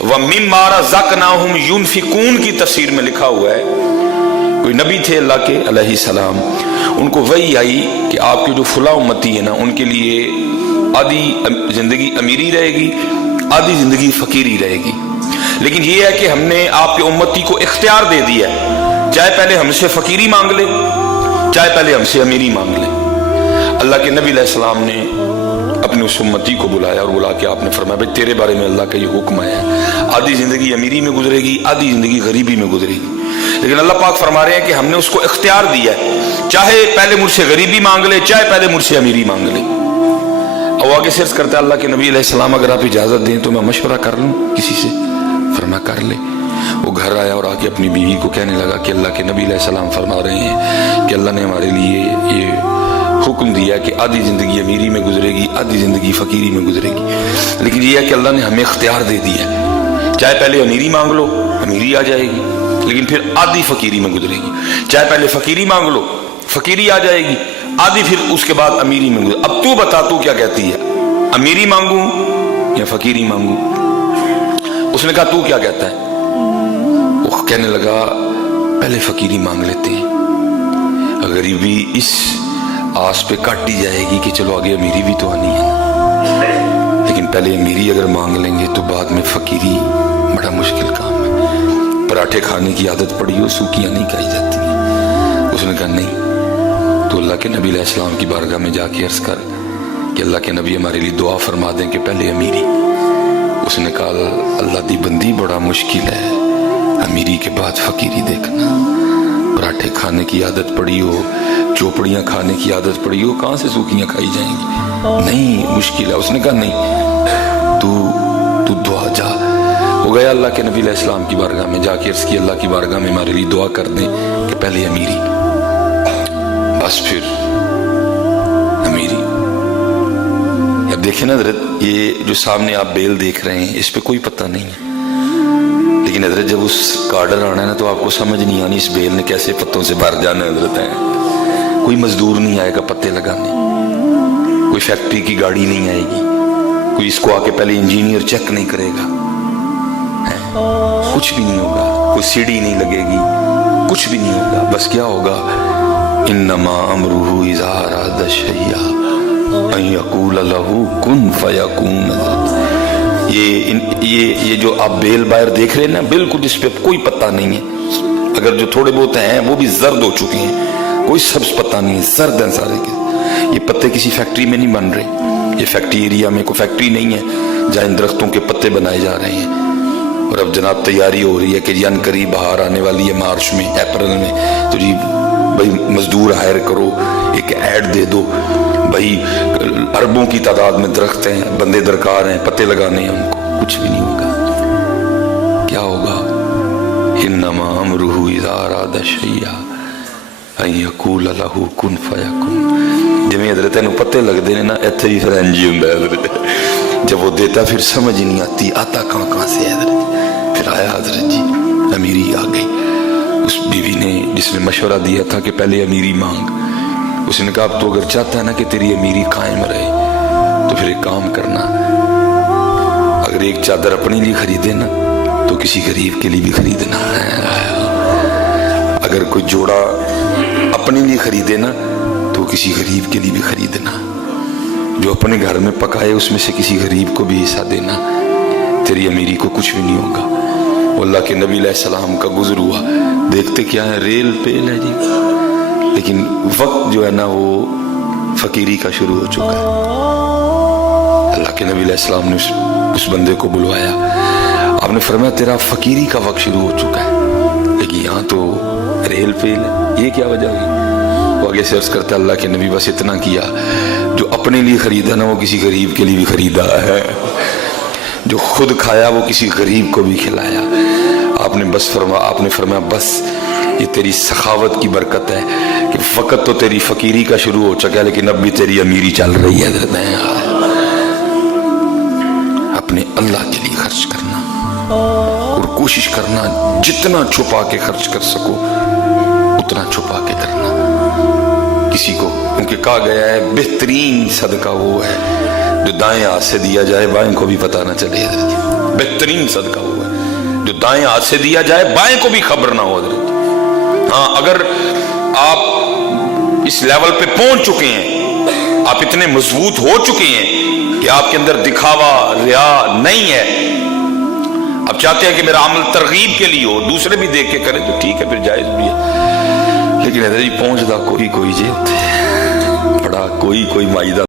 وَمِمَّا رَزَقْنَاهُمْ يُنْفِقُونَ کی تفسیر میں لکھا ہوا ہے، کوئی نبی تھے اللہ کے علیہ السلام، ان کو وحی آئی کہ آپ کی جو فلاں امتی ہے نا، ان کے لیے آدھی زندگی امیری رہے گی، آدھی زندگی فقیری رہے گی، لیکن یہ ہے کہ ہم نے آپ کی امتی کو اختیار دے دیا ہے، چاہے پہلے ہم سے فقیری مانگ لے، چاہے پہلے ہم سے امیری مانگ لے۔ اللہ کے نبی علیہ السلام نے اپنی اس امتی کو بلایا اور بلا کے آپ نے فرمایا بھائی تیرے بارے میں اللہ کا یہ حکم ہے، آدھی زندگی امیری میں گزرے گی، آدھی زندگی غریبی میں گزرے گی، لیکن اللہ پاک فرما رہے ہیں کہ ہم نے اس کو اختیار دیا ہے، چاہے پہلے مجھ سے غریبی مانگ لے، چاہے پہلے مجھ سے امیری مانگ لے۔ اور آگے سے عرض کرتا ہے اللہ کے نبی علیہ السلام اگر آپ اجازت دیں تو میں مشورہ کر لوں کسی سے؟ فرما کر لے۔ وہ گھر آیا اور آگے اپنی بیوی کو کہنے لگا کہ اللہ کے نبی علیہ السلام فرما رہے ہیں کہ اللہ نے ہمارے لیے یہ حکم دیا کہ آدھی زندگی امیری میں گزرے گی، آدھی زندگی فقیری میں گزرے گی، لیکن یہ ہے کہ اللہ نے ہمیں اختیار دے دیا ہے، چاہے پہلے امیری مانگ لو امیری آ جائے گی، لیکن پھر آدھی فقیری میں گزرے گی، چاہے پہلے فقیری مانگ لو فقیری آ جائے گی، آدھی پھر اس کے بعد امیری میں گزرے۔ اب تو بتا تو کیا کہتی ہے، امیری مانگوں یا فقیری مانگوں؟ اس نے کہا تو کیا کہتا ہے؟ وہ کہنے لگا پہلے فقیری مانگ لیتے ہیں، غریبی اس آس پہ کاٹی جائے گی کہ چلو آگے امیری بھی تو آنی ہے، لیکن پہلے امیری اگر مانگ لیں گے تو بعد میں فقیری بڑا مشکل کام ہے، پراٹھے کھانے کی عادت پڑی ہو سوکیاں نہیں کھائی جاتی ہیں۔ اس نے کہا نہیں، تو اللہ کے نبی علیہ السلام کی بارگاہ میں جا کے عرض کر کہ اللہ کے نبی ہمارے لیے دعا فرما دیں کہ پہلے امیری۔ اس نے کہا اللہ دی بندی بڑا مشکل ہے امیری کے بعد فقیری دیکھنا، پراٹھے کھانے کی عادت پڑی ہو، چوپڑیاں کھانے کی عادت پڑی ہو، کہاں سے سوکیاں کھائی جائیں گی؟ نہیں مشکل ہے۔ اس نے کہا نہیں، تو دعا جا۔ وہ گیا اللہ کے نبی علیہ السلام کی بارگاہ میں، جا کے عرض کی اللہ کی بارگاہ میں ہمارے لیے دعا کر دیں کہ پہلے امیری بس پھر امیری۔ اب دیکھیں نا حضرت، یہ جو سامنے آپ بیل دیکھ رہے ہیں اس پہ کوئی پتہ نہیں ہے، لیکن حضرت جب اس کا آرڈر آنا ہے نا تو آپ کو سمجھ نہیں آنی اس بیل نے کیسے پتوں سے بھر جانا ہے حضرت ہے۔ کوئی مزدور نہیں آئے گا پتے لگانے، کوئی فیکٹری کی گاڑی نہیں آئے گی، کوئی اس کو آ کے پہلے انجینئر چیک نہیں کرے گا، کچھ بھی نہیں ہوگا، کوئی سیڑھی نہیں لگے گی، کچھ بھی نہیں ہوگا، بس کیا ہوگا انما امرہ اذا اراد شیئا ان یقول لہ کن فیکون۔ یہ جو آپ بیل باہر دیکھ رہے ہیں نا، بالکل اس پہ کوئی پتہ نہیں ہے، اگر جو تھوڑے بہت ہیں وہ بھی زرد ہو چکے ہیں، کوئی سبز پتہ نہیں ہے، زرد ہیں سارے کے۔ یہ پتے کسی فیکٹری میں نہیں بن رہے، یہ فیکٹری ایریا میں کوئی فیکٹری نہیں ہے جہاں ان درختوں کے پتے بنائے جا رہے ہیں۔ اور اب جناب تیاری ہو رہی ہے کہ ان قریب بہار آنے والی ہے، مارچ میں اپریل میں، تو جی بھائی مزدور ہائر کرو، ایک ایڈ دے دو بھائی، اربوں کی تعداد میں درخت ہیں، بندے درکار ہیں، پتے لگانے ہیں ان کو، کچھ بھی نہیں ہوگا۔ کیا ہوگا؟ انما امرہ اذا اراد شیئا ان یقول لہ کن فیکون۔ جب حضرت نو پتے لگتے ہیں نا، ایتھے بھی پھر انجی ہوندا ہے حضرت، جب وہ دیتا پھر سمجھ ہی نہیں آتی آتا کہاں سے ہے حضرت۔ پھر آیا حضرت جی امیری آ گئی۔ اس بیوی نے جس نے مشورہ دیا تھا کہ پہلے امیری مانگ، اس نے کہا اب تو اگر چاہتا ہے نا کہ تیری امیری قائم رہے تو پھر ایک کام کرنا، اگر ایک چادر اپنے لیے خریدے نا تو کسی غریب کے لیے بھی خریدنا، اگر کوئی جوڑا اپنے لیے خریدے نا تو کسی غریب کے لیے بھی خریدنا، جو اپنے گھر میں پکائے اس میں سے کسی غریب کو بھی حصہ دینا، تیری امیری کو کچھ بھی نہیں ہوگا۔ وہ اللہ کے نبی علیہ السلام کا گزر ہوا، دیکھتے کیا ہے ریل پیل ہے جی، لیکن وقت جو ہے نا وہ فقیری کا شروع ہو چکا ہے۔ اللہ کے نبی علیہ السلام نے اس بندے کو بلوایا، آپ نے فرمایا تیرا فقیری کا وقت شروع ہو چکا ہے، لیکن یہاں تو ریل پیل ہے، یہ کیا وجہ ہوئی؟ وہ آگے سے عرض کرتا ہے اللہ کے نبی بس اتنا کیا، جو اپنے لیے خریدا نا وہ کسی غریب کے لیے بھی خریدا ہے، جو خود کھایا وہ کسی غریب کو بھی کھلایا۔ آپ نے فرمایا بس یہ تیری سخاوت کی برکت ہے کہ وقت تو تیری فقیری کا شروع ہو چکا ہے لیکن اب بھی تیری امیری چل رہی ہے۔ اپنے اللہ کے لیے خرچ کرنا اور کوشش کرنا جتنا چھپا کے خرچ کر سکو اتنا چھپا کے کرنا۔ کسی کو کیونکہ کہا گیا ہے بہترین صدقہ وہ ہے جو دائیں ہاتھ سے دیا جائے بائیں کو بھی پتہ نہ چلے حضرت جی، بہترین صدقہ وہ ہے جو دائیں ہاتھ سے دیا جائے بائیں کو بھی خبر نہ ہو حضرت جی۔ ہاں اگر آپ اس لیول پہ پہنچ چکے ہیں، آپ اتنے مضبوط ہو چکے ہیں کہ آپ کے اندر دکھاوا ریا نہیں ہے، آپ چاہتے ہیں کہ میرا عمل ترغیب کے لیے ہو، دوسرے بھی دیکھ کے کریں تو ٹھیک ہے، پھر جائز بھی ہے، لیکن حضرت جی پہنچتا کوئی جے ہوتے بڑا کوئی مائدہ